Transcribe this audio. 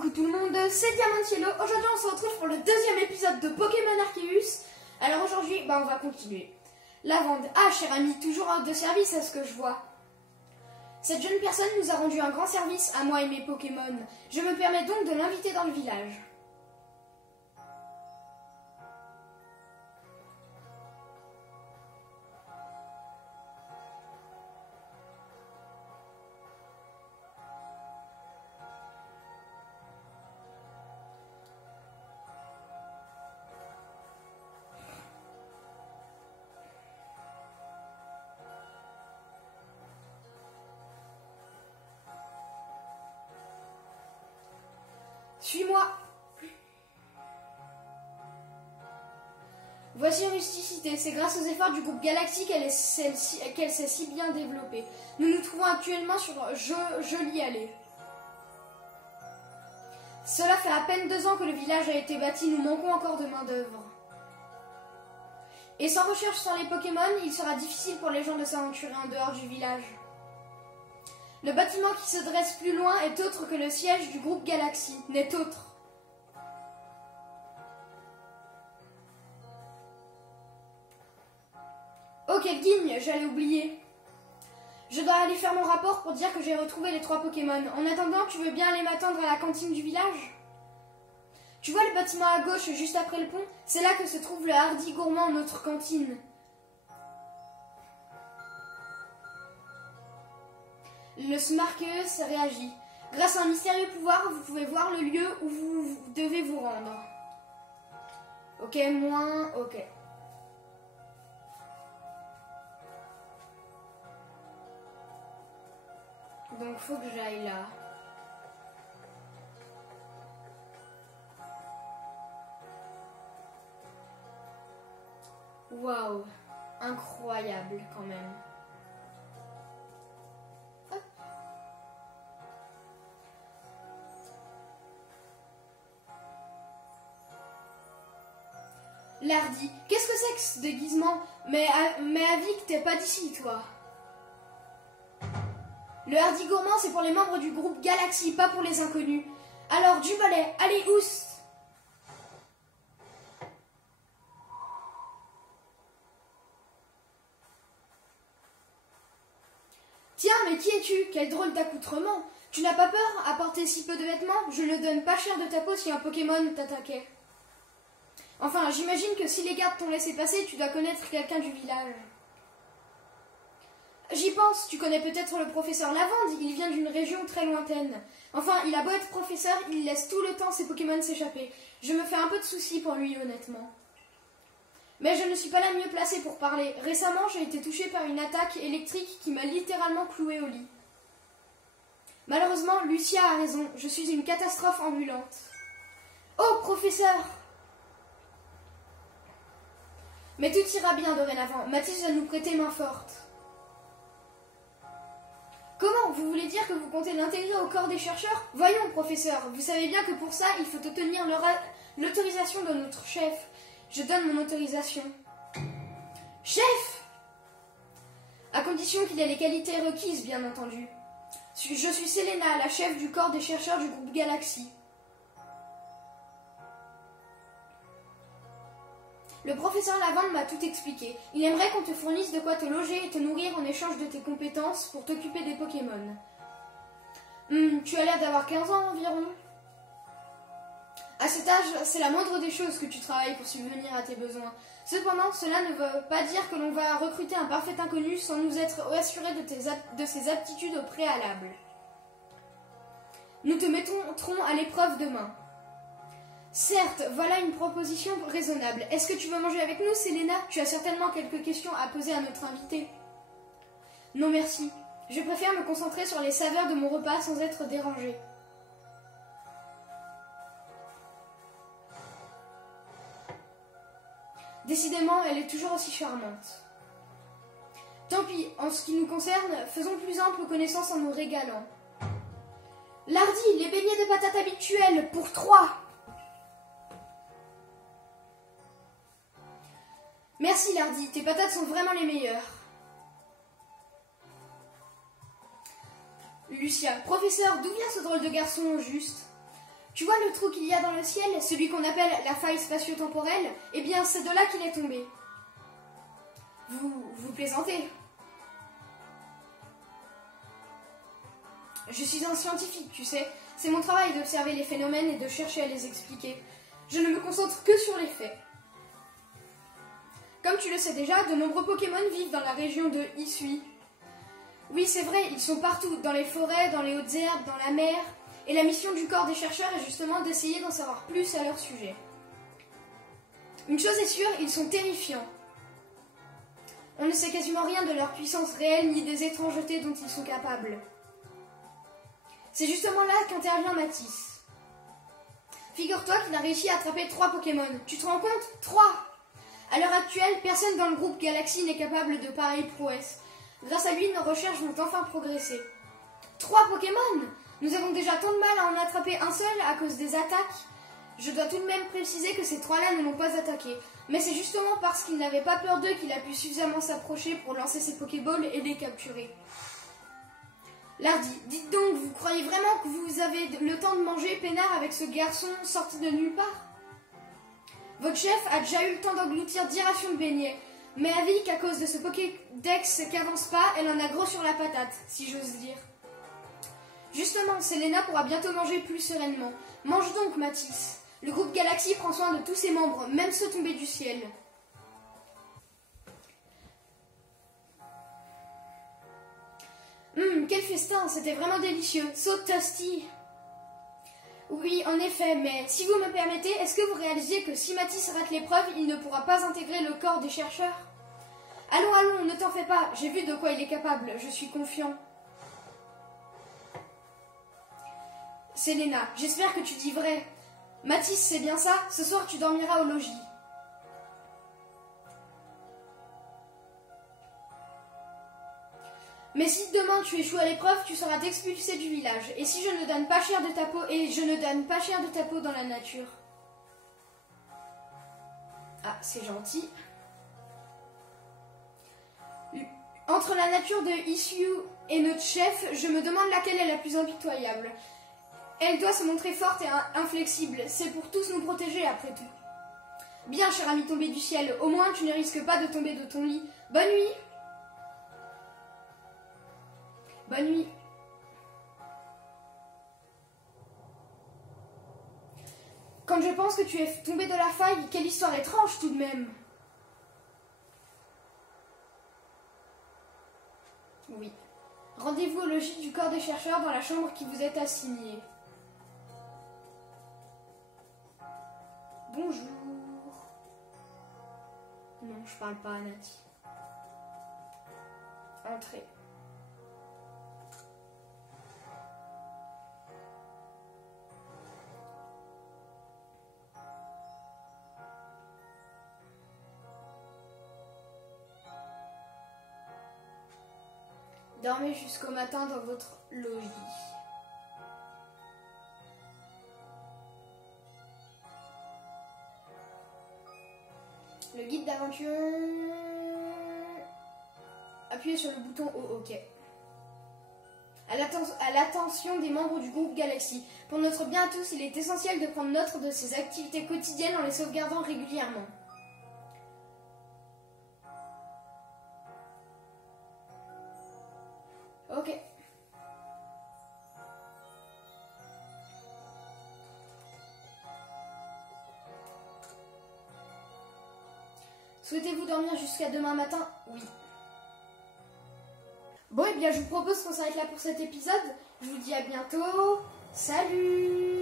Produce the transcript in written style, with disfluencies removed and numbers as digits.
Coucou tout le monde, c'est Diamantiello. Aujourd'hui on se retrouve pour le deuxième épisode de Pokémon Arceus. Alors aujourd'hui, on va continuer. Lavande, cher ami, toujours de service à ce que je vois. Cette jeune personne nous a rendu un grand service à moi et mes Pokémon. Je me permets donc de l'inviter dans le village. Suis-moi. Voici une rusticité. C'est grâce aux efforts du groupe Galaxy qu'elle s'est si bien développée. Nous nous trouvons actuellement sur Jolie Allée. Cela fait à peine 2 ans que le village a été bâti. Nous manquons encore de main d'œuvre. Et sans recherche sur les Pokémon, il sera difficile pour les gens de s'aventurer en dehors du village. Le bâtiment qui se dresse plus loin est autre que le siège du groupe Galaxy, n'est autre. Oh, quelle guigne, j'allais oublier. Je dois aller faire mon rapport pour dire que j'ai retrouvé les 3 Pokémon. En attendant, tu veux bien aller m'attendre à la cantine du village? Tu vois le bâtiment à gauche, juste après le pont? C'est là que se trouve le Hardy Gourmand, notre cantine. Le Smarkeus réagit. Grâce à un mystérieux pouvoir, vous pouvez voir le lieu où vous devez vous rendre. Ok, moins, ok. Donc faut que j'aille là. Waouh, incroyable quand même. Lardy, qu'est-ce que c'est que ce déguisement? Mais Avik, t'es pas d'ici, toi. Le Hardy Gourmand, c'est pour les membres du groupe Galaxy, pas pour les inconnus. Alors, du balai, allez, oust! Tiens, mais qui es-tu? Quel drôle d'accoutrement! Tu n'as pas peur à porter si peu de vêtements? Je ne donne pas cher de ta peau si un Pokémon t'attaquait. Enfin, j'imagine que si les gardes t'ont laissé passer, tu dois connaître quelqu'un du village. J'y pense, tu connais peut-être le professeur Lavande, il vient d'une région très lointaine. Enfin, il a beau être professeur, il laisse tout le temps ses Pokémon s'échapper. Je me fais un peu de soucis pour lui, honnêtement. Mais je ne suis pas la mieux placée pour parler. Récemment, j'ai été touchée par une attaque électrique qui m'a littéralement clouée au lit. Malheureusement, Lucia a raison, je suis une catastrophe ambulante. Oh, professeur! Mais tout ira bien dorénavant. Mathis va nous prêter main forte. Comment? Vous voulez dire que vous comptez l'intégrer au corps des chercheurs? Voyons, professeur, vous savez bien que pour ça, il faut obtenir l'autorisation de notre chef. Je donne mon autorisation. Chef! À condition qu'il ait les qualités requises, bien entendu. Je suis Selena, la chef du corps des chercheurs du groupe Galaxy. Le professeur Lavande m'a tout expliqué. Il aimerait qu'on te fournisse de quoi te loger et te nourrir en échange de tes compétences pour t'occuper des Pokémon. Tu as l'air d'avoir 15 ans environ. À cet âge, c'est la moindre des choses que tu travailles pour subvenir à tes besoins. Cependant, cela ne veut pas dire que l'on va recruter un parfait inconnu sans nous être assurés de ses aptitudes au préalable. Nous te mettrons à l'épreuve demain. Certes, voilà une proposition raisonnable. Est-ce que tu veux manger avec nous, Selena? Tu as certainement quelques questions à poser à notre invité. Non, merci. Je préfère me concentrer sur les saveurs de mon repas sans être dérangée. Décidément, elle est toujours aussi charmante. Tant pis, en ce qui nous concerne, faisons plus ample connaissance en nous régalant. Lardy, les beignets de patates habituels, pour 3. Merci Lardy, tes patates sont vraiment les meilleures. Lucia, professeur, d'où vient ce drôle de garçon au juste? Tu vois le trou qu'il y a dans le ciel, celui qu'on appelle la faille spatio-temporelle? Eh bien, c'est de là qu'il est tombé. Vous plaisantez? Je suis un scientifique, tu sais. C'est mon travail d'observer les phénomènes et de chercher à les expliquer. Je ne me concentre que sur les faits. Comme tu le sais déjà, de nombreux Pokémon vivent dans la région de Hisui. Oui, c'est vrai, ils sont partout, dans les forêts, dans les hautes herbes, dans la mer. Et la mission du corps des chercheurs est justement d'essayer d'en savoir plus à leur sujet. Une chose est sûre, ils sont terrifiants. On ne sait quasiment rien de leur puissance réelle ni des étrangetés dont ils sont capables. C'est justement là qu'intervient Matisse. Figure-toi qu'il a réussi à attraper 3 Pokémon. Tu te rends compte? 3! À l'heure actuelle, personne dans le groupe Galaxy n'est capable de pareilles prouesses. Grâce à lui, nos recherches vont enfin progresser. 3 Pokémon! Nous avons déjà tant de mal à en attraper un seul à cause des attaques. Je dois tout de même préciser que ces 3-là ne l'ont pas attaqué. Mais c'est justement parce qu'il n'avait pas peur d'eux qu'il a pu suffisamment s'approcher pour lancer ses Pokéballs et les capturer. Lardy, dites donc, vous croyez vraiment que vous avez le temps de manger peinard avec ce garçon sorti de nulle part? Votre chef a déjà eu le temps d'engloutir 10 rations de beignets. Mais avis qu'à cause de ce Pokédex qu'avance pas, elle en a gros sur la patate, si j'ose dire. Justement, Selena pourra bientôt manger plus sereinement. Mange donc, Matisse. Le groupe Galaxy prend soin de tous ses membres, même ceux tombés du ciel. Quel festin, c'était vraiment délicieux. So tasty. Oui, en effet, mais si vous me permettez, est-ce que vous réalisez que si Matisse rate l'épreuve, il ne pourra pas intégrer le corps des chercheurs? Allons, allons, ne t'en fais pas, j'ai vu de quoi il est capable, je suis confiant. Selena, j'espère que tu dis vrai. Matisse, c'est bien ça? Ce soir, tu dormiras au logis. Mais si demain tu échoues à l'épreuve, tu seras expulsé du village. Et si je ne donne pas cher de ta peau, et je ne donne pas cher de ta peau dans la nature. Ah, c'est gentil. Entre la nature de Hisui et notre chef, je me demande laquelle est la plus impitoyable. Elle doit se montrer forte et inflexible. C'est pour tous nous protéger après tout. Bien, cher ami tombé du ciel, au moins tu ne risques pas de tomber de ton lit. Bonne nuit. Bonne nuit. Quand je pense que tu es tombé de la faille, quelle histoire étrange tout de même. Oui. Rendez-vous au logis du corps des chercheurs dans la chambre qui vous est assignée. Bonjour. Non, je parle pas à Nati. Entrez. Dormez jusqu'au matin dans votre logis. Le guide d'aventure. Appuyez sur le bouton O, OK. À l'attention des membres du groupe Galaxy. Pour notre bien à tous, il est essentiel de prendre note de ces activités quotidiennes en les sauvegardant régulièrement. Ok. Souhaitez-vous dormir jusqu'à demain matin? Oui. Bon, et bien je vous propose qu'on s'arrête là pour cet épisode. Je vous dis à bientôt. Salut!